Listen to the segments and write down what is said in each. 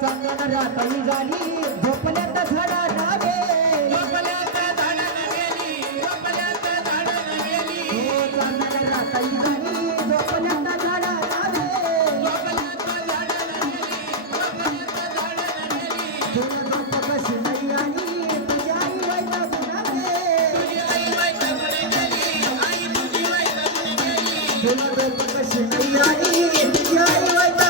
चांदण रातळी झाली झोपल्यात झाडा नावे झोपल्यात झाडा नवेली झोपल्यात झाडा नवेली चांदण हो, रातळी झाली झोपल्यात झाडा नावे झोपल्यात झाडा नवेली झोपल्यात झाडा नवेली तुला झोप कशी नाही आली तुझी आई वैता गुणावे तुझी आई वैता गुणे गेली आई तुझी वैता गुणे गेली तुला झोप कशी नाही आली तुझी आई वैता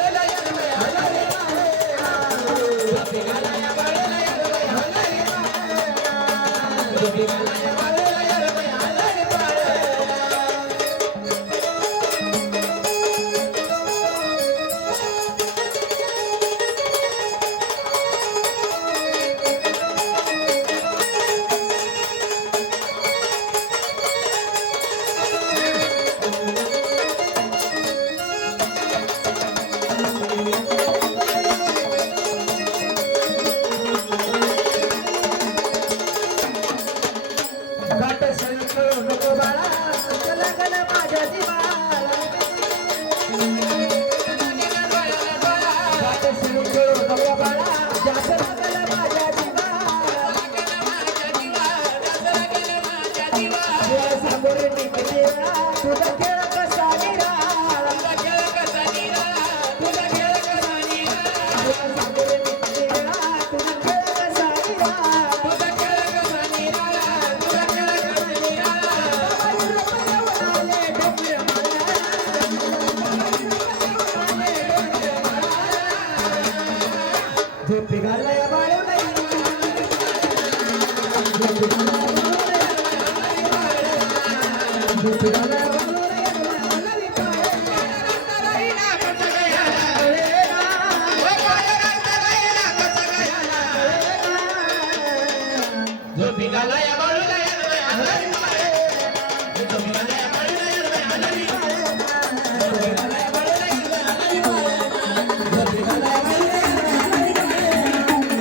झोपी घालाय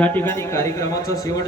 या ठिकाणी कार्यक्रमाचा शेवट